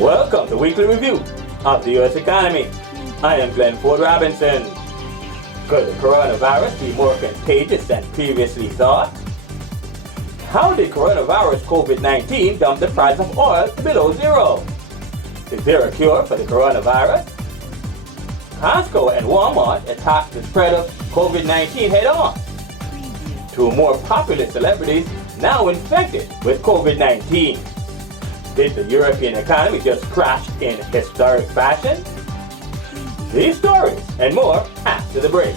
Welcome to Weekly Review of the U.S. economy. I am Glenn Ford Robinson. Could the coronavirus be more contagious than previously thought? How did coronavirus COVID-19 dump the price of oil to below zero? Is there a cure for the coronavirus? Costco and Walmart attacked the spread of COVID-19 head-on. Two more popular celebrities now infected with COVID-19. Did the European economy just crash in historic fashion? These stories and more after the break.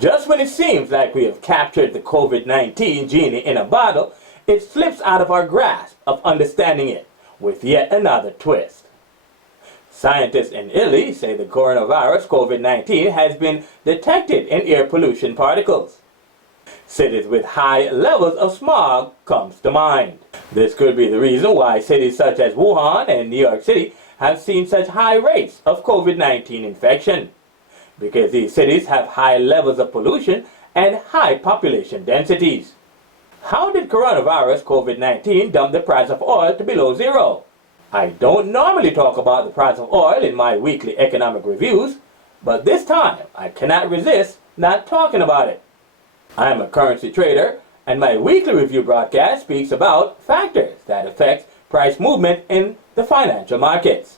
Just when it seems like we have captured the COVID-19 genie in a bottle, it slips out of our grasp of understanding it with yet another twist. Scientists in Italy say the coronavirus COVID-19 has been detected in air pollution particles. Cities with high levels of smog comes to mind. This could be the reason why cities such as Wuhan and New York City have seen such high rates of COVID-19 infection, because these cities have high levels of pollution and high population densities. How did coronavirus COVID-19 dump the price of oil to below zero? I don't normally talk about the price of oil in my weekly economic reviews, but this time I cannot resist not talking about it. I am a currency trader, and my weekly review broadcast speaks about factors that affect price movement in the financial markets.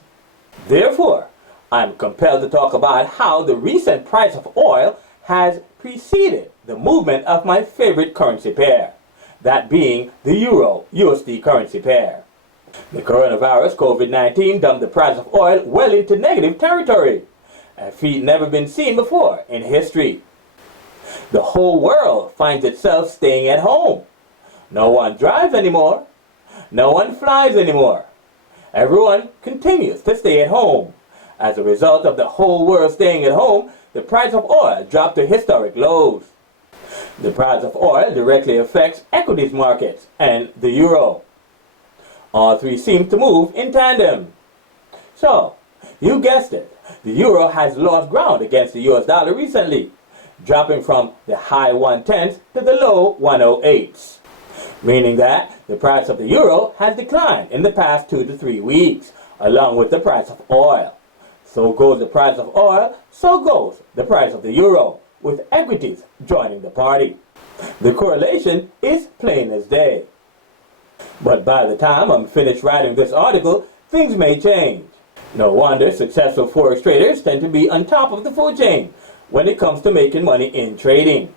Therefore, I'm compelled to talk about how the recent price of oil has preceded the movement of my favorite currency pair, that being the Euro-USD currency pair. The coronavirus COVID-19 dumped the price of oil well into negative territory, a feat never been seen before in history. The whole world finds itself staying at home. No one drives anymore. No one flies anymore. Everyone continues to stay at home. As a result of the whole world staying at home, the price of oil dropped to historic lows. The price of oil directly affects equities markets and the euro. All three seem to move in tandem. So, you guessed it, the euro has lost ground against the US dollar recently, dropping from the high 110s to the low 108s, meaning that the price of the euro has declined in the past 2 to 3 weeks, along with the price of oil. So goes the price of oil, so goes the price of the euro, with equities joining the party. The correlation is plain as day. But by the time I'm finished writing this article, things may change. No wonder successful forex traders tend to be on top of the food chain when it comes to making money in trading.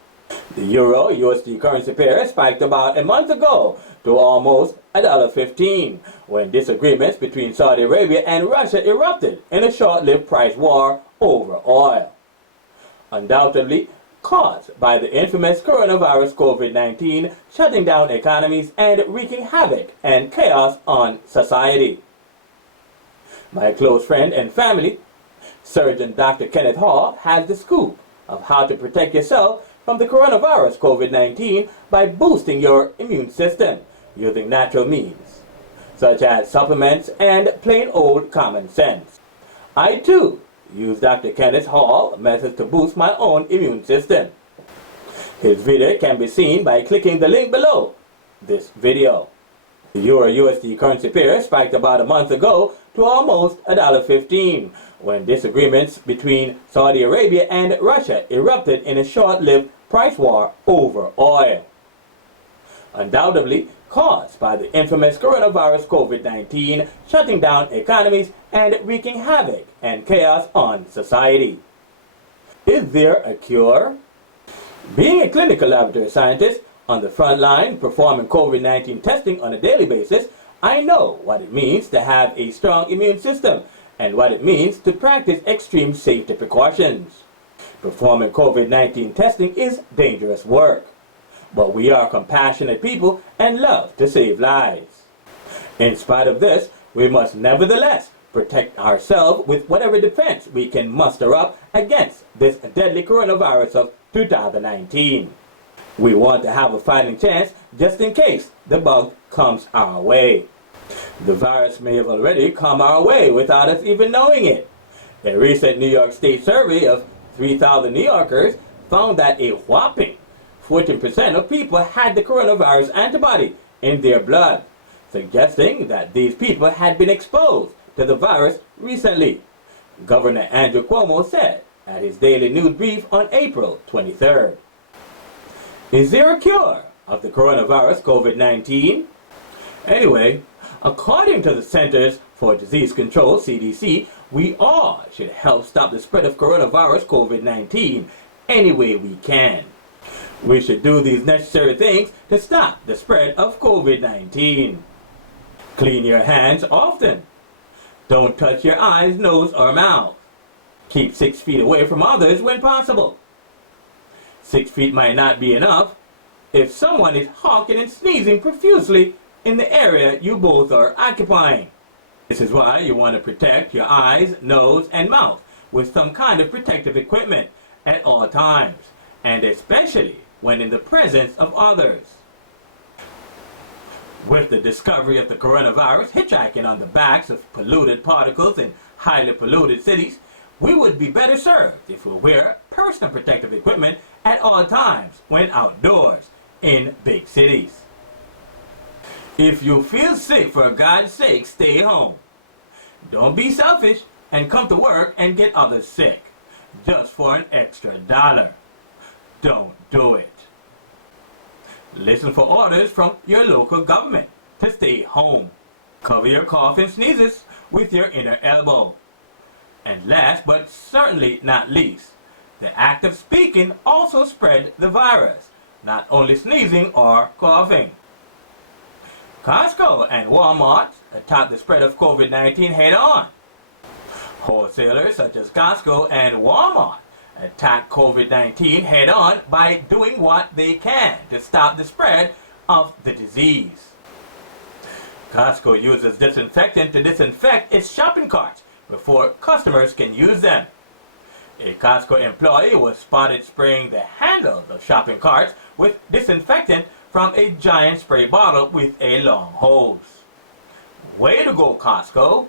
The Euro-USD currency pair spiked about a month ago to almost $1.15 when disagreements between Saudi Arabia and Russia erupted in a short-lived price war over oil, undoubtedly caused by the infamous coronavirus COVID-19 shutting down economies and wreaking havoc and chaos on society. My close friend and family, Surgeon Dr. Kenneth Hall, has the scoop of how to protect yourself from the coronavirus COVID-19 by boosting your immune system using natural means, such as supplements and plain old common sense. I too use Dr. Kenneth Hall methods to boost my own immune system. His video can be seen by clicking the link below this video. The Euro-USD currency pair spiked about a month ago to almost $1.15 when disagreements between Saudi Arabia and Russia erupted in a short-lived price war over oil, undoubtedly caused by the infamous coronavirus COVID-19 shutting down economies and wreaking havoc and chaos on society. Is there a cure? Being a clinical laboratory scientist on the front line performing COVID-19 testing on a daily basis, I know what it means to have a strong immune system and what it means to practice extreme safety precautions. Performing COVID-19 testing is dangerous work, but we are compassionate people and love to save lives. In spite of this, we must nevertheless protect ourselves with whatever defense we can muster up against this deadly coronavirus of 2019. We want to have a fighting chance just in case the bug comes our way. The virus may have already come our way without us even knowing it. A recent New York State survey of 3,000 New Yorkers found that a whopping 14% of people had the coronavirus antibody in their blood, suggesting that these people had been exposed to the virus recently, Governor Andrew Cuomo said at his daily news brief on April 23rd. Is there a cure of the coronavirus COVID-19? Anyway, according to the Centers for Disease Control, CDC, we all should help stop the spread of coronavirus COVID-19 any way we can. We should do these necessary things to stop the spread of COVID-19. Clean your hands often. Don't touch your eyes, nose, or mouth. Keep 6 feet away from others when possible. 6 feet might not be enough if someone is honking and sneezing profusely in the area you both are occupying. This is why you want to protect your eyes, nose, and mouth with some kind of protective equipment at all times, and especially when in the presence of others. With the discovery of the coronavirus hitchhiking on the backs of polluted particles in highly polluted cities, we would be better served if we wear personal protective equipment at all times when outdoors in big cities. If you feel sick, for God's sake, stay home. Don't be selfish and come to work and get others sick just for an extra $1. Don't do it. Listen for orders from your local government to stay home. Cover your cough and sneezes with your inner elbow. And last but certainly not least, the act of speaking also spread the virus, not only sneezing or coughing. Costco and Walmart attacked the spread of COVID-19 head-on. Wholesalers such as Costco and Walmart attack COVID-19 head-on by doing what they can to stop the spread of the disease. Costco uses disinfectant to disinfect its shopping carts before customers can use them. A Costco employee was spotted spraying the handles of shopping carts with disinfectant from a giant spray bottle with a long hose. Way to go, Costco!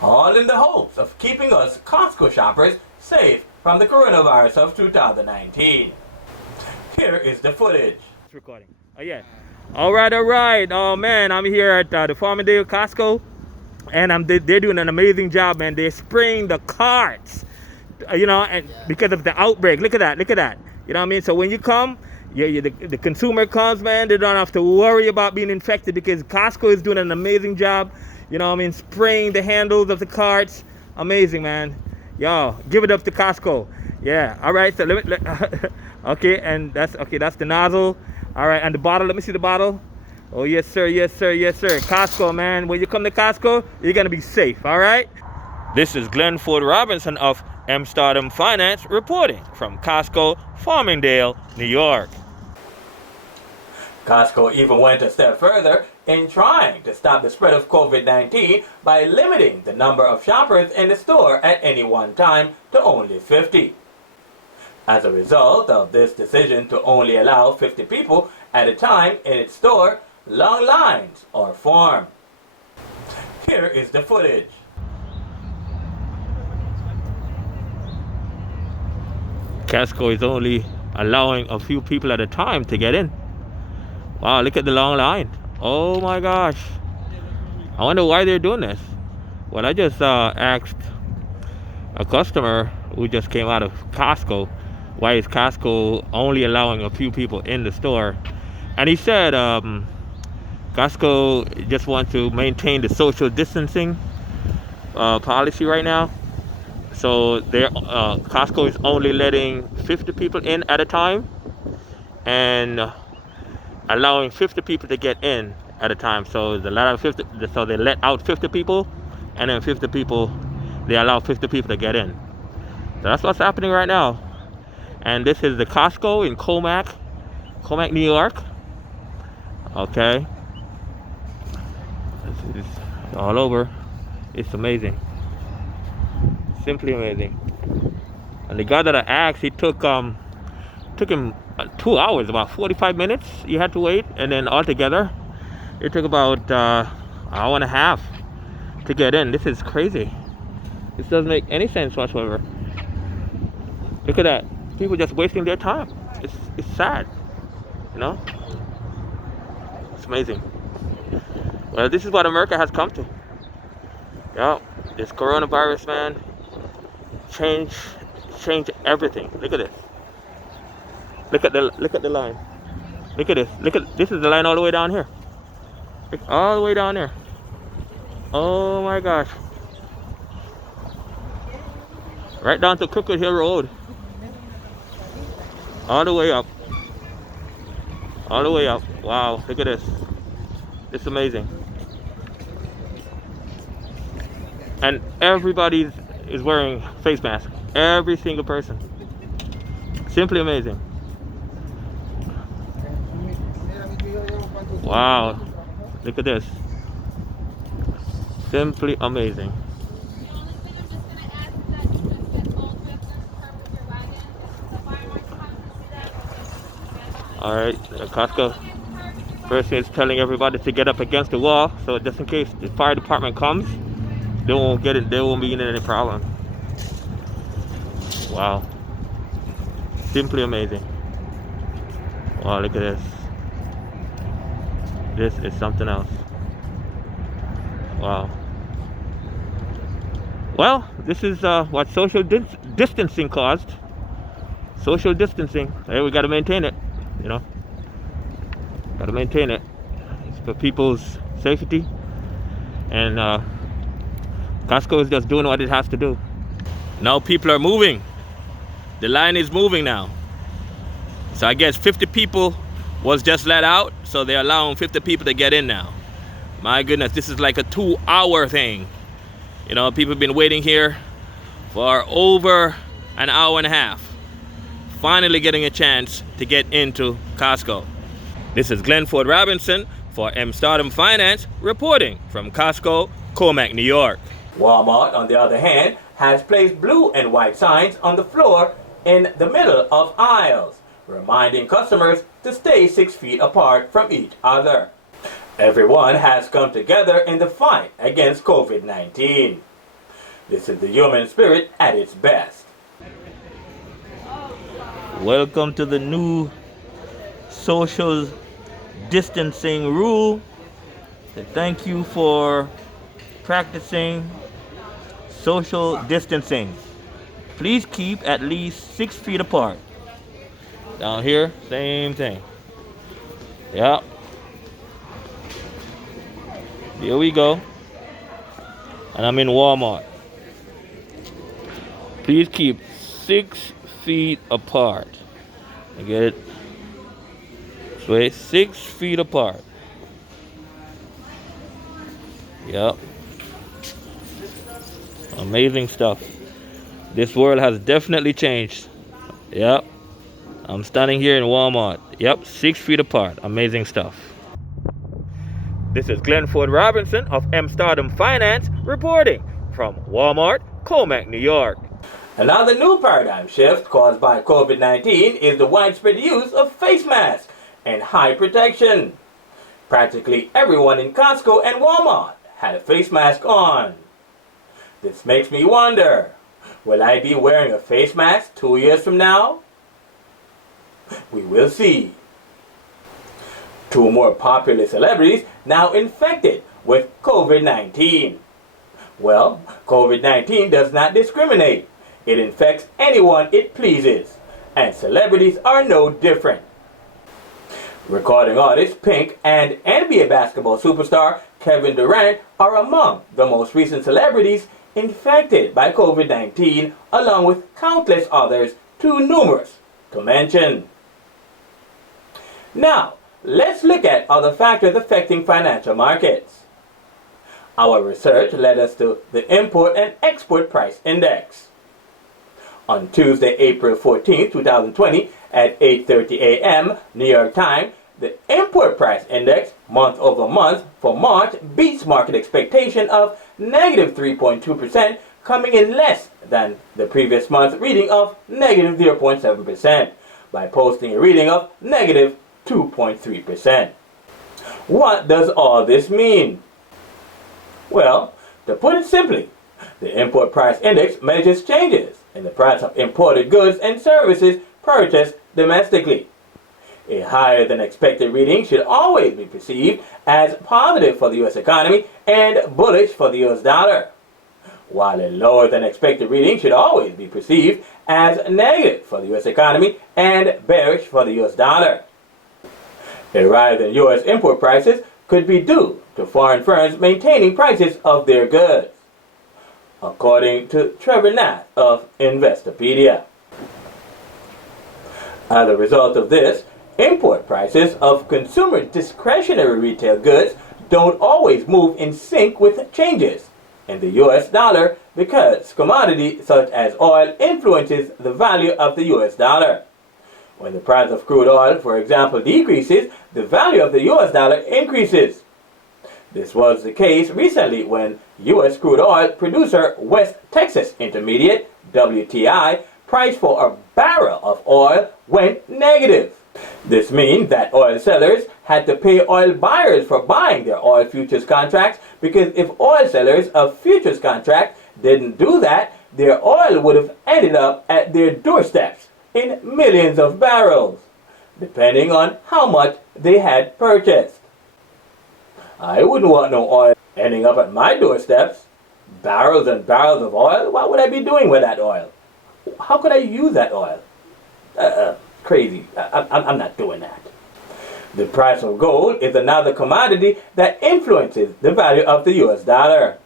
All in the hopes of keeping us Costco shoppers safe from the coronavirus of 2019. Here is the footage. It's recording. Oh yeah. All right. Oh man, I'm here at the Farmingdale Costco, and they're doing an amazing job, man. They're spraying the carts, and because of the outbreak. Look at that. You know what I mean? So when you come, the consumer comes, man, they don't have to worry about being infected because Costco is doing an amazing job. You know what I mean? Spraying the handles of the carts. Amazing, man. Yo, give it up to Costco. Yeah. All right. So okay, and that's the nozzle. All right, and the bottle. Let me see the bottle. Oh yes, sir. Costco, man. When you come to Costco, you're gonna be safe. All right. This is Glenn Ford Robinson of M Stardom Finance reporting from Costco, Farmingdale, New York. Costco even went a step further in trying to stop the spread of COVID-19 by limiting the number of shoppers in the store at any one time to only 50. As a result of this decision to only allow 50 people at a time in its store, long lines are formed. Here is the footage. Costco is only allowing a few people at a time to get in. Wow, look at the long line. Oh my gosh. I wonder why they're doing this. Well, I just asked a customer who just came out of Costco, why is Costco only allowing a few people in the store? And he said Costco just wants to maintain the social distancing policy right now. So Costco is only letting 50 people in at a time and allowing 50 people to get in at a time. So so they let out 50 people and then 50 people, they allow 50 people to get in. So that's what's happening right now. And this is the Costco in Commack, New York. Okay. This is all over. It's amazing. Simply amazing. And the guy that I asked, he took him 2 hours, about 45 minutes you had to wait, and then altogether it took about an hour and a half to get in. This is crazy. This doesn't make any sense whatsoever. Look at that. People just wasting their time. It's sad, you know. It's amazing. Well, this is what America has come to. Yeah, this coronavirus, man, change everything. Look at this. Look at the line. Look at this. This is the line all the way down here. Look, all the way down there. Oh my gosh. Right down to Crooked Hill Road. All the way up. All the way up. Wow, look at this. It's amazing. And everybody is wearing face masks. Every single person. Simply amazing. Wow. Look at this. Simply amazing. Alright, Costco person is telling everybody to get up against the wall, so just in case the fire department comes, they won't get it, they won't be in any problem. Wow. Simply amazing. Wow, look at this. This is something else. Wow. Well, this is what social distancing caused. Social distancing. Hey, we got to maintain it, you know. Got to maintain it. It's for people's safety. And Costco is just doing what it has to do. Now people are moving. The line is moving now. So I guess 50 people was just let out, so they're allowing 50 people to get in now. My goodness, this is like a 2-hour thing. You know, people have been waiting here for over an hour and a half. Finally getting a chance to get into Costco. This is Glenford Robinson for Amsterdam Finance reporting from Costco, Commack, New York. Walmart, on the other hand, has placed blue and white signs on the floor in the middle of aisles, reminding customers to stay 6 feet apart from each other. Everyone has come together in the fight against COVID-19. This is the human spirit at its best. Welcome to the new social distancing rule. Thank you for practicing social distancing. Please keep at least 6 feet apart. Down here, same thing. Yep. Here we go. And I'm in Walmart. Please keep 6 feet apart. I get it? So 6 feet apart. Yep. Amazing stuff. This world has definitely changed. Yep. I'm standing here in Walmart. Yep, 6 feet apart. Amazing stuff. This is Glenford Robinson of Amsterdam Finance reporting from Walmart, Commack, New York. Another new paradigm shift caused by COVID-19 is the widespread use of face masks and high protection. Practically everyone in Costco and Walmart had a face mask on. This makes me wonder, will I be wearing a face mask 2 years from now? We will see. 2 more popular celebrities now infected with COVID-19. Well, COVID-19 does not discriminate. It infects anyone it pleases, and celebrities are no different. Recording artist Pink and NBA basketball superstar Kevin Durant are among the most recent celebrities infected by COVID-19, along with countless others too numerous to mention. Now, let's look at other factors affecting financial markets. Our research led us to the Import and Export Price Index. On Tuesday, April 14, 2020, at 8:30 a.m. New York time, the Import Price Index, month over month for March, beats market expectation of negative 3.2%, coming in less than the previous month's reading of negative 0.7%, by posting a reading of negative 2.3%. What does all this mean? Well, to put it simply, the Import Price Index measures changes in the price of imported goods and services purchased domestically. A higher than expected reading should always be perceived as positive for the U.S. economy and bullish for the U.S. dollar, while a lower than expected reading should always be perceived as negative for the U.S. economy and bearish for the U.S. dollar. A rise in U.S. import prices could be due to foreign firms maintaining prices of their goods, according to Trevor Nath of Investopedia. As a result of this, import prices of consumer discretionary retail goods don't always move in sync with changes in the U.S. dollar because commodities such as oil influences the value of the U.S. dollar. When the price of crude oil, for example, decreases, the value of the U.S. dollar increases. This was the case recently when U.S. crude oil producer West Texas Intermediate, WTI, price for a barrel of oil went negative. This means that oil sellers had to pay oil buyers for buying their oil futures contracts, because if oil sellers of futures contracts didn't do that, their oil would have ended up at their doorsteps in millions of barrels, depending on how much they had purchased. I wouldn't want no oil ending up at my doorsteps. Barrels and barrels of oil? What would I be doing with that oil? How could I use that oil? Crazy. I'm not doing that. The price of gold is another commodity that influences the value of the US dollar.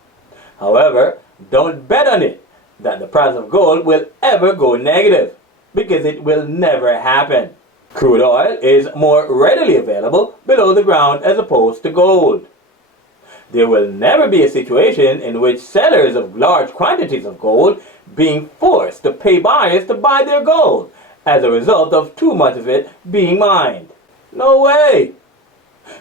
However, don't bet on it that the price of gold will ever go negative, because it will never happen. Crude oil is more readily available below the ground as opposed to gold. There will never be a situation in which sellers of large quantities of gold being forced to pay buyers to buy their gold as a result of too much of it being mined. No way!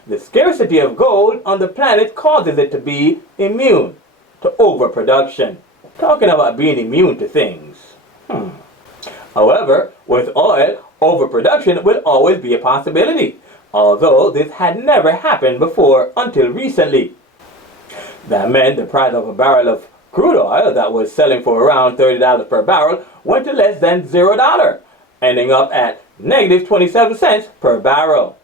The scarcity of gold on the planet causes it to be immune to overproduction. Talking about being immune to things. However, with oil, overproduction will always be a possibility, although this had never happened before until recently. That meant the price of a barrel of crude oil that was selling for around $30 per barrel went to less than $0, ending up at negative 27 cents per barrel.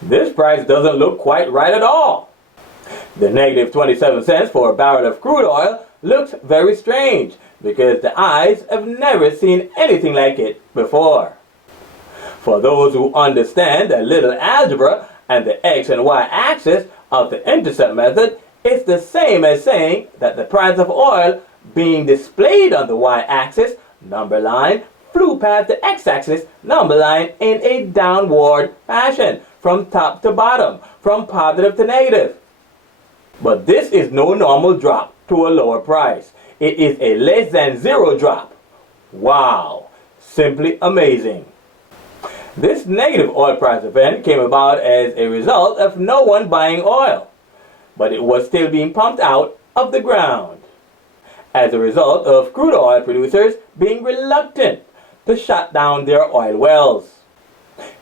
This price doesn't look quite right at all. The negative 27 cents for a barrel of crude oil looks very strange, because the eyes have never seen anything like it before. For those who understand a little algebra and the x and y axis of the intercept method, it's the same as saying that the price of oil being displayed on the y-axis number line flew past the x-axis number line in a downward fashion from top to bottom, from positive to negative. But this is no normal drop to a lower price. It is a less than zero drop. Wow, simply amazing. This negative oil price event came about as a result of no one buying oil, but it was still being pumped out of the ground, as a result of crude oil producers being reluctant to shut down their oil wells.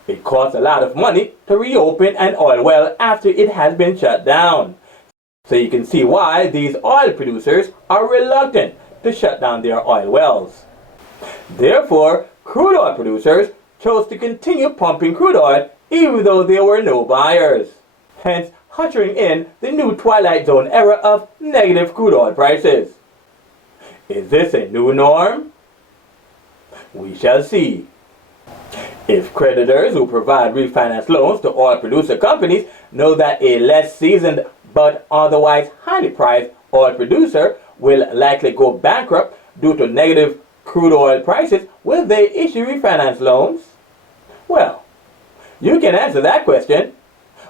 It costs a lot of money to reopen an oil well after it has been shut down. So you can see why these oil producers are reluctant to shut down their oil wells. Therefore, crude oil producers chose to continue pumping crude oil even though there were no buyers, hence ushering in the new Twilight Zone era of negative crude oil prices. Is this a new norm? We shall see. If creditors who provide refinance loans to oil producer companies know that a less seasoned but otherwise highly priced oil producer will likely go bankrupt due to negative crude oil prices, will they issue refinance loans? Well, you can answer that question.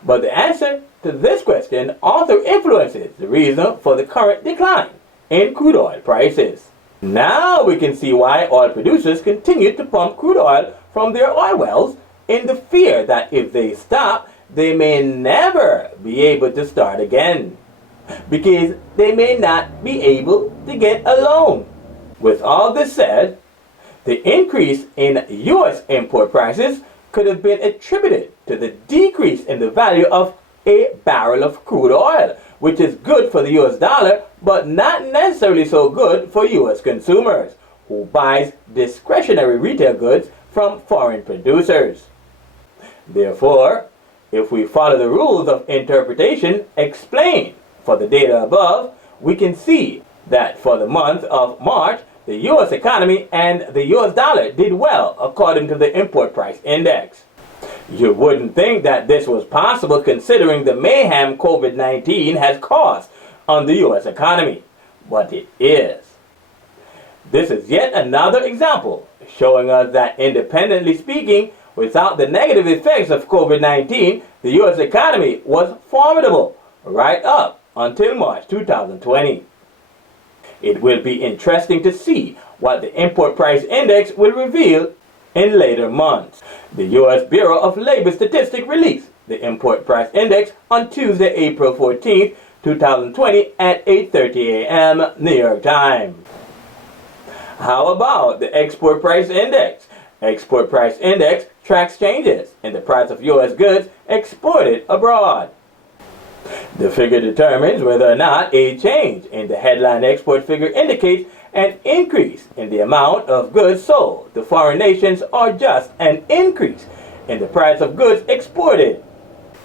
But the answer to this question also influences the reason for the current decline in crude oil prices. Now we can see why oil producers continue to pump crude oil from their oil wells in the fear that if they stop, they may never be able to start again, because they may not be able to get a loan. With all this said, the increase in U.S. import prices could have been attributed to the decrease in the value of a barrel of crude oil, which is good for the U.S. dollar, but not necessarily so good for U.S. consumers, who buys discretionary retail goods from foreign producers. Therefore, if we follow the rules of interpretation explained for the data above, we can see that for the month of March, the U.S. economy and the U.S. dollar did well according to the import price index. You wouldn't think that this was possible considering the mayhem COVID-19 has caused on the U.S. economy, but it is. This is yet another example showing us that, independently speaking, without the negative effects of COVID-19, the U.S. economy was formidable right up until March 2020. It will be interesting to see what the import price index will reveal in later months. The U.S. Bureau of Labor Statistics released the import price index on Tuesday, April 14, 2020 at 8:30 a.m. New York time. How about the export price index? Export price index tracks changes in the price of U.S. goods exported abroad. The figure determines whether or not a change in the headline export figure indicates an increase in the amount of goods sold to foreign nations or just an increase in the price of goods exported.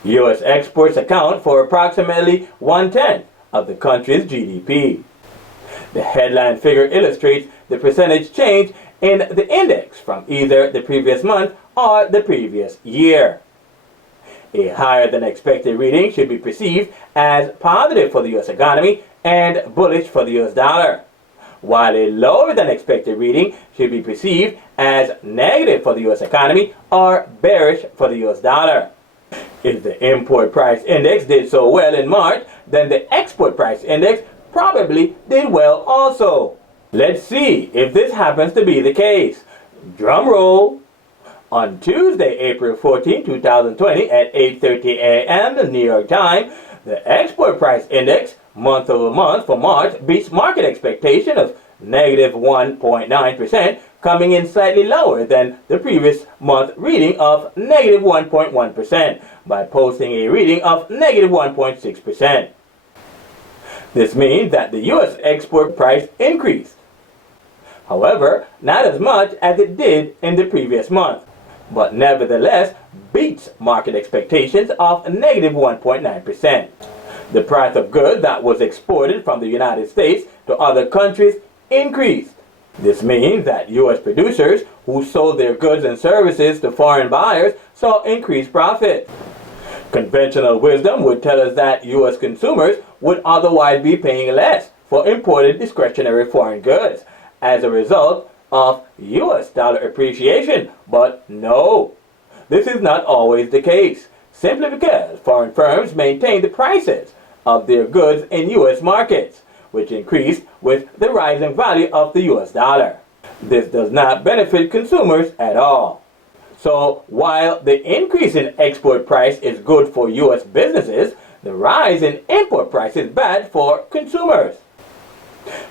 U.S. exports account for approximately 1/10 of the country's GDP. The headline figure illustrates the percentage change in the index from either the previous month or the previous year. A higher than expected reading should be perceived as positive for the U.S. economy and bullish for the U.S. dollar, while a lower than expected reading should be perceived as negative for the U.S. economy or bearish for the U.S. dollar. If the import price index did so well in March, then the export price index probably did well also. Let's see if this happens to be the case. Drum roll. On Tuesday, April 14, 2020 at 8:30 a.m. New York time, the export price index month over month for March beats market expectation of negative 1.9%, coming in slightly lower than the previous month reading of negative 1.1% by posting a reading of negative 1.6%. This means that the U.S. export price increased. However, not as much as it did in the previous month, but nevertheless beats market expectations of negative 1.9%. The price of goods that was exported from the United States to other countries increased. This means that U.S. producers who sold their goods and services to foreign buyers saw increased profit. Conventional wisdom would tell us that U.S. consumers would otherwise be paying less for imported discretionary foreign goods as a result of U.S. dollar appreciation, but no, this is not always the case, simply because foreign firms maintain the prices of their goods in U.S. markets, which increased with the rising value of the U.S. dollar. This does not benefit consumers at all. So while the increase in export price is good for U.S. businesses, the rise in import price is bad for consumers.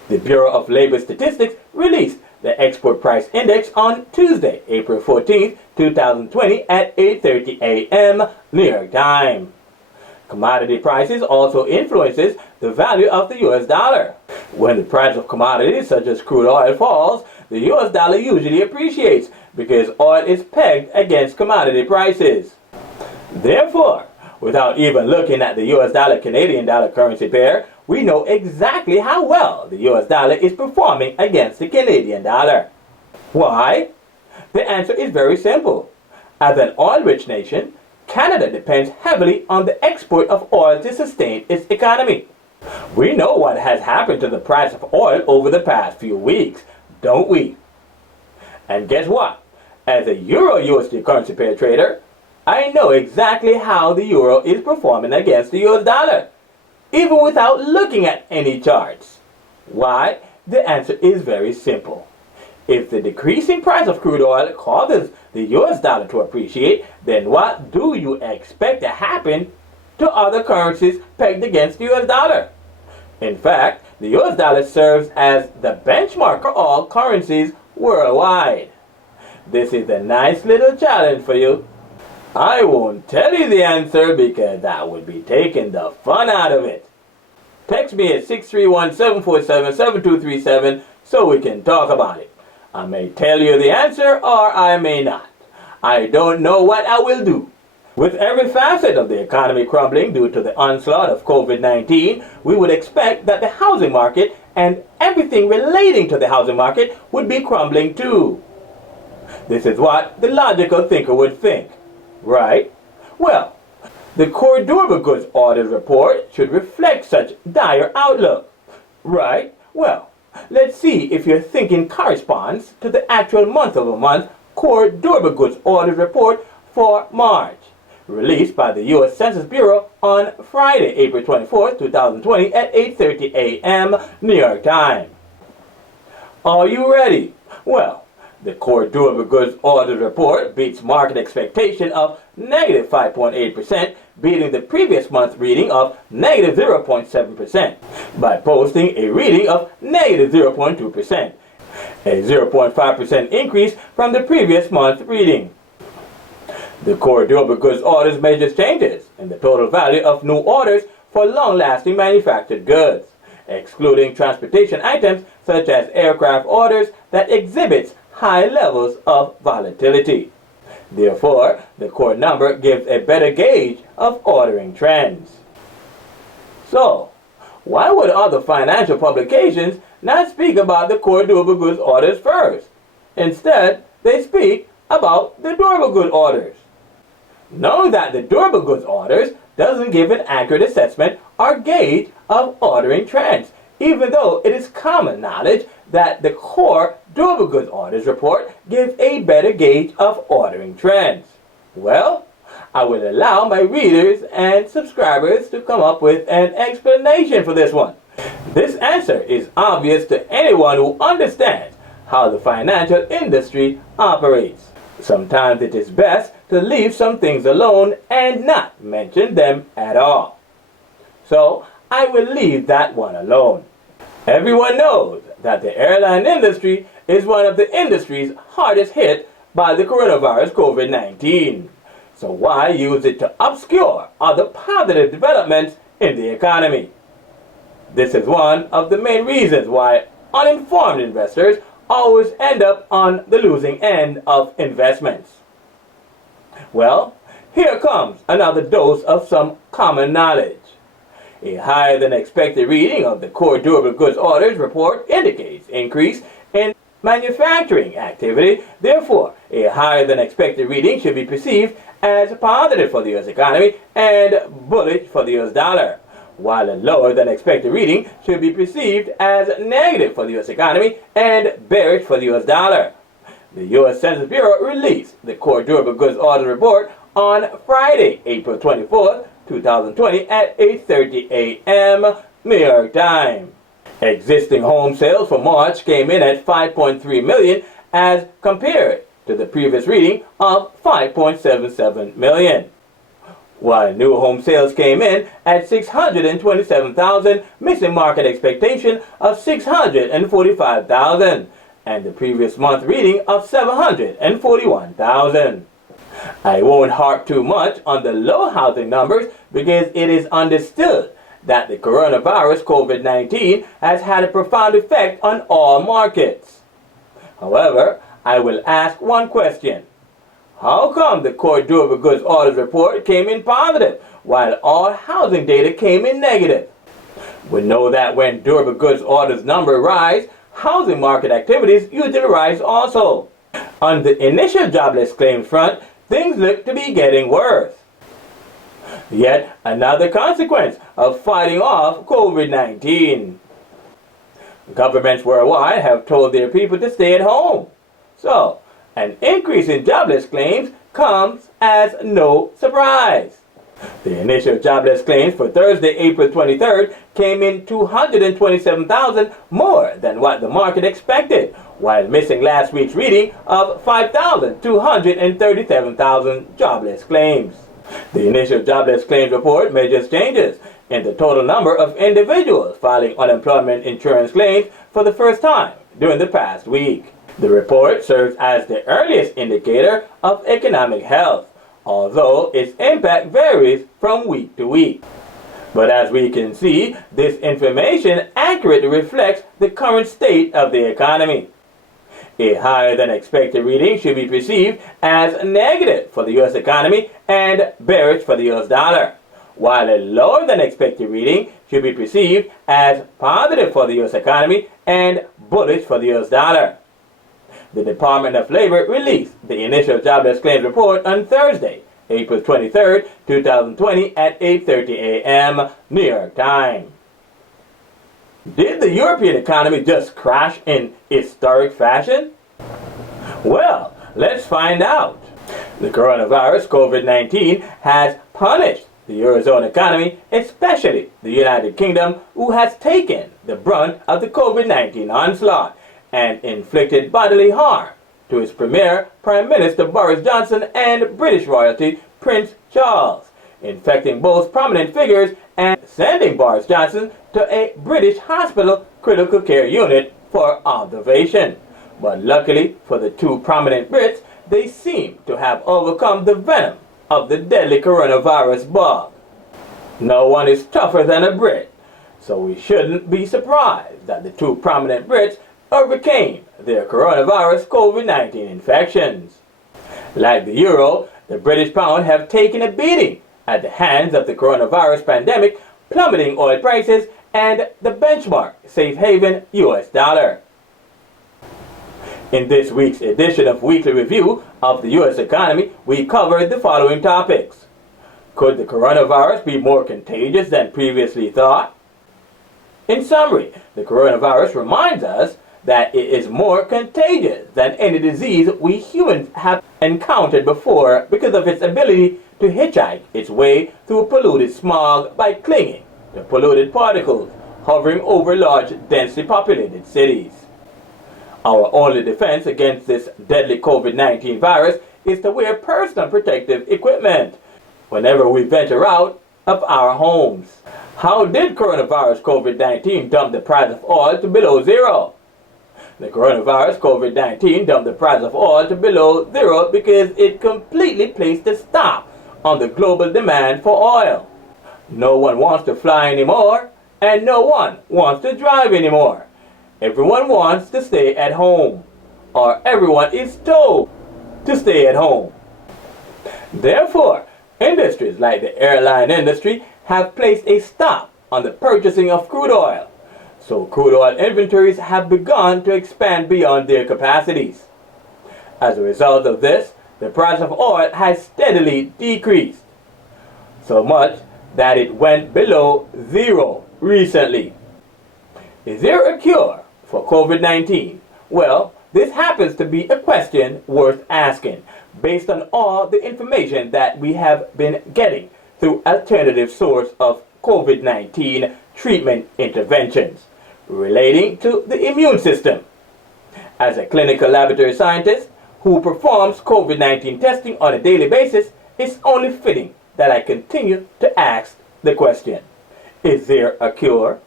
The Bureau of Labor Statistics released the export price index on Tuesday, April 14, 2020 at 8:30 a.m. New York time. Commodity prices also influences the value of the U.S. dollar. When the price of commodities such as crude oil falls, the U.S. dollar usually appreciates because oil is pegged against commodity prices. Therefore, without even looking at the U.S. dollar-Canadian dollar currency pair, we know exactly how well the U.S. dollar is performing against the Canadian dollar. Why? The answer is very simple. As an oil-rich nation, Canada depends heavily on the export of oil to sustain its economy. We know what has happened to the price of oil over the past few weeks, don't we? And guess what? As a Euro-USD currency pair trader, I know exactly how the euro is performing against the US dollar, even without looking at any charts. Why? The answer is very simple. If the decreasing price of crude oil causes the US dollar to appreciate, then what do you expect to happen to other currencies pegged against the US dollar? In fact, the US dollar serves as the benchmark for all currencies worldwide. This is a nice little challenge for you. I won't tell you the answer because that would be taking the fun out of it. Text me at 631-747-7237 so we can talk about it. I may tell you the answer or I may not. I don't know what I will do. With every facet of the economy crumbling due to the onslaught of COVID-19, we would expect that the housing market and everything relating to the housing market would be crumbling too. This is what the logical thinker would think, right? Well, the core durable goods orders report should reflect such dire outlook, right? Well, let's see if your thinking corresponds to the actual month-over-month core durable goods orders report for March, released by the U.S. Census Bureau on Friday, April 24, 2020 at 8:30 a.m. New York time. Are you ready? Well, the core durable goods orders report beats market expectation of negative 5.8%, beating the previous month reading of negative 0.7%, by posting a reading of negative 0.2%, a 0.5% increase from the previous month reading. The core durable goods orders measures changes in the total value of new orders for long-lasting manufactured goods, excluding transportation items such as aircraft orders that exhibits high levels of volatility. Therefore, the core number gives a better gauge of ordering trends. So, why would other financial publications not speak about the core durable goods orders first? Instead, they speak about the durable goods orders. Knowing that the durable goods orders doesn't give an accurate assessment or gauge of ordering trends, even though it is common knowledge that the core durable goods orders report gives a better gauge of ordering trends. Well, I will allow my readers and subscribers to come up with an explanation for this one. This answer is obvious to anyone who understands how the financial industry operates. Sometimes it is best to leave some things alone and not mention them at all. So I will leave that one alone. Everyone knows that the airline industry is one of the industries hardest hit by the coronavirus COVID-19. So why use it to obscure other positive developments in the economy? This is one of the main reasons why uninformed investors always end up on the losing end of investments. Well, here comes another dose of some common knowledge. A higher than expected reading of the core durable goods orders report indicates increase in manufacturing activity. Therefore, a higher than expected reading should be perceived as positive for the U.S. economy and bullish for the U.S. dollar, while a lower than expected reading should be perceived as negative for the U.S. economy and bearish for the U.S. dollar. The U.S. Census Bureau released the core durable goods orders report on Friday, April 24th, 2020 at 8:30 a.m. New York time. Existing home sales for March came in at 5.3 million as compared to the previous reading of 5.77 million. While new home sales came in at 627,000, missing market expectation of 645,000 and the previous month reading of 741,000. I won't harp too much on the low housing numbers because it is understood that the coronavirus COVID-19 has had a profound effect on all markets. However, I will ask one question. How come the core durable goods orders report came in positive while all housing data came in negative? We know that when durable goods orders number rise, housing market activities usually rise also. On the initial jobless claims front, things look to be getting worse. Yet another consequence of fighting off COVID-19. Governments worldwide have told their people to stay at home. So, an increase in jobless claims comes as no surprise. The initial jobless claims for Thursday, April 23rd came in 227,000 more than what the market expected, while missing last week's reading of 5,237,000 jobless claims. The initial jobless claims report measures changes in the total number of individuals filing unemployment insurance claims for the first time during the past week. The report serves as the earliest indicator of economic health, although its impact varies from week to week. But as we can see, this information accurately reflects the current state of the economy. A higher than expected reading should be perceived as negative for the U.S. economy and bearish for the U.S. dollar, while a lower than expected reading should be perceived as positive for the U.S. economy and bullish for the U.S. dollar. The Department of Labor released the initial jobless claims report on Thursday, April 23, 2020 at 8:30 a.m. New York time. Did the European economy just crash in historic fashion? Well, let's find out. The coronavirus, COVID-19, has punished the Eurozone economy, especially the United Kingdom, who has taken the brunt of the COVID-19 onslaught and inflicted bodily harm to its Premier, Prime Minister Boris Johnson, and British royalty, Prince Charles, infecting both prominent figures and sending Boris Johnson to a British hospital critical care unit for observation. But luckily for the two prominent Brits, they seem to have overcome the venom of the deadly coronavirus bug. No one is tougher than a Brit, so we shouldn't be surprised that the two prominent Brits overcame their coronavirus COVID-19 infections. Like the euro, the British pound have taken a beating at the hands of the coronavirus pandemic, plummeting oil prices and the benchmark safe haven US dollar. In this week's edition of Weekly Review of the US economy, we covered the following topics. Could the coronavirus be more contagious than previously thought? In summary, the coronavirus reminds us that it is more contagious than any disease we humans have encountered before because of its ability to hitchhike its way through polluted smog by clinging to polluted particles hovering over large, densely populated cities. Our only defense against this deadly COVID-19 virus is to wear personal protective equipment whenever we venture out of our homes. How did coronavirus COVID-19 dump the price of oil to below zero? The coronavirus COVID-19 dumped the price of oil to below zero because it completely placed a stop on the global demand for oil. No one wants to fly anymore, and no one wants to drive anymore. Everyone wants to stay at home, or everyone is told to stay at home. Therefore, industries like the airline industry have placed a stop on the purchasing of crude oil. So crude oil inventories have begun to expand beyond their capacities. As a result of this, the price of oil has steadily decreased, so much that it went below zero recently. Is there a cure for COVID-19? Well, this happens to be a question worth asking, based on all the information that we have been getting through alternative source of COVID-19 treatment interventions relating to the immune system. As a clinical laboratory scientist who performs COVID-19 testing on a daily basis, it's only fitting that I continue to ask the question, is there a cure?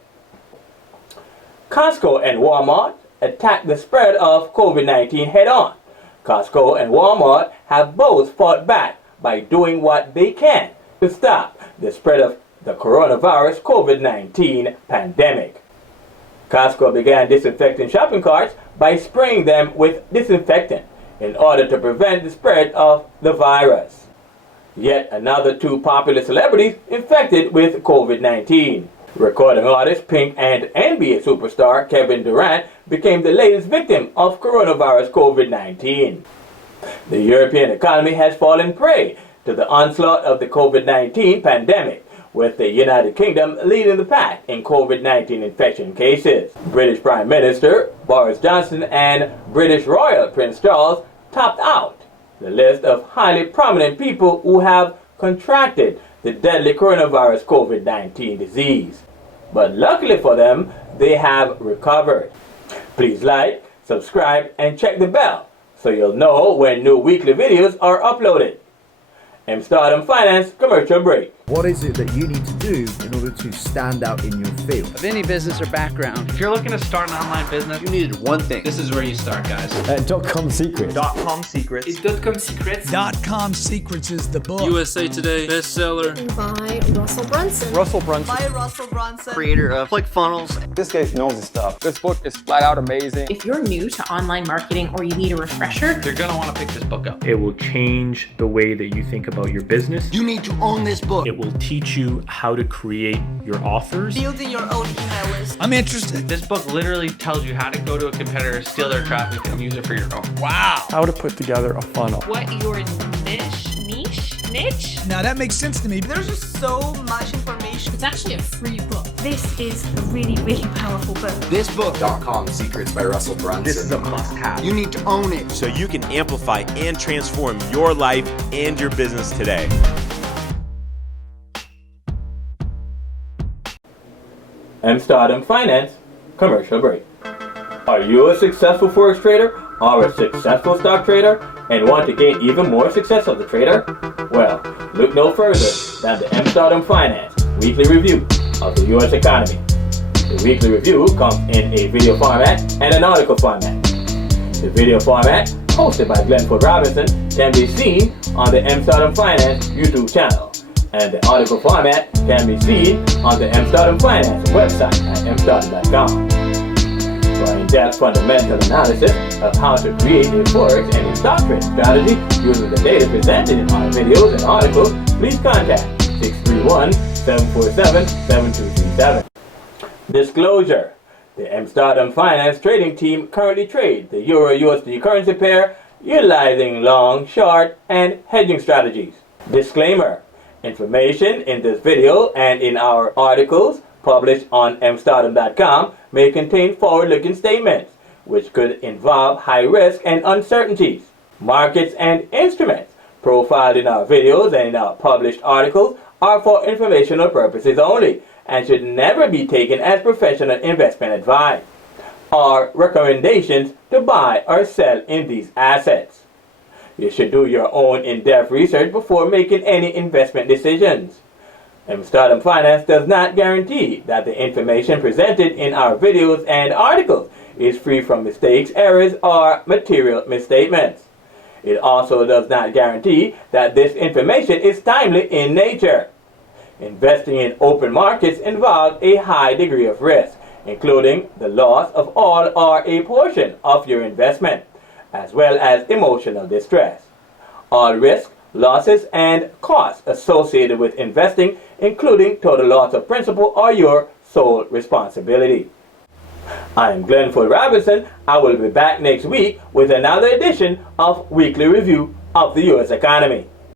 Costco and Walmart attacked the spread of COVID-19 head-on. Costco and Walmart have both fought back by doing what they can to stop the spread of the coronavirus COVID-19 pandemic. Costco began disinfecting shopping carts by spraying them with disinfectant in order to prevent the spread of the virus. Yet another two popular celebrities infected with COVID-19. Recording artist Pink and NBA superstar Kevin Durant became the latest victim of coronavirus COVID-19. The European economy has fallen prey to the onslaught of the COVID-19 pandemic, with the United Kingdom leading the pack in COVID-19 infection cases. British Prime Minister Boris Johnson and British Royal Prince Charles topped out the list of highly prominent people who have contracted the deadly coronavirus COVID-19 disease. But luckily for them, they have recovered. Please like, subscribe, and check the bell so you'll know when new weekly videos are uploaded. Stardom Finance commercial break. What is it that you need to do in order to stand out in your field? Of any business or background. If you're looking to start an online business, You needed one thing. this is where you start, guys. .com secrets. .com secrets. Is .com secrets? .com Secrets is the book. USA Today bestseller. By Russell Brunson. Russell Brunson. By Russell Brunson. Creator of ClickFunnels. This guy knows his stuff. This book is flat out amazing. If you're new to online marketing or you need a refresher, You're gonna want to pick this book up. It will change the way that you think about your business. You need to own this book. It will teach you how to create your offers. Building your own email list. I'm interested. This book literally tells you how to go to a competitor, steal their traffic, and use it for your own. Wow. How to put together a funnel. what your niche? Now that makes sense to me. There's just so much information. It's actually a free book. This is a really, really powerful book. This book. .com Secrets by Russell Brunson. This is a must-have. You need to own it. so you can amplify and transform your life and your business today. Stardom Finance commercial break. Are you a successful forex trader or a successful stock trader and want to gain even more success as a trader? Well, look no further than the Stardom Finance weekly review of the U.S. economy. The weekly review comes in a video format and an article format. The video format, hosted by Glenford Robinson, can be seen on the Stardom Finance YouTube channel, and the article format can be seen on the Stardom Finance website at mstardom.com. For in-depth fundamental analysis of how to create a forex and a stock trading strategy using the data presented in our videos and articles, please contact 631-747-7237. Disclosure: the Stardom Finance trading team currently trades the Euro-USD currency pair utilizing long, short, and hedging strategies. Disclaimer: information in this video and in our articles published on mstardom.com may contain forward-looking statements which could involve high risk and uncertainties. Markets and instruments profiled in our videos and in our published articles are for informational purposes only and should never be taken as professional investment advice or recommendations to buy or sell in these assets. You should do your own in-depth research before making any investment decisions. Stardom Finance does not guarantee that the information presented in our videos and articles is free from mistakes, errors, or material misstatements. It also does not guarantee that this information is timely in nature. Investing in open markets involves a high degree of risk, including the loss of all or a portion of your investment, as well as emotional distress. All risk, losses, and costs associated with investing, including total loss of principal, are your sole responsibility. I am Glenford Robinson. I will be back next week with another edition of Weekly Review of the U.S. Economy.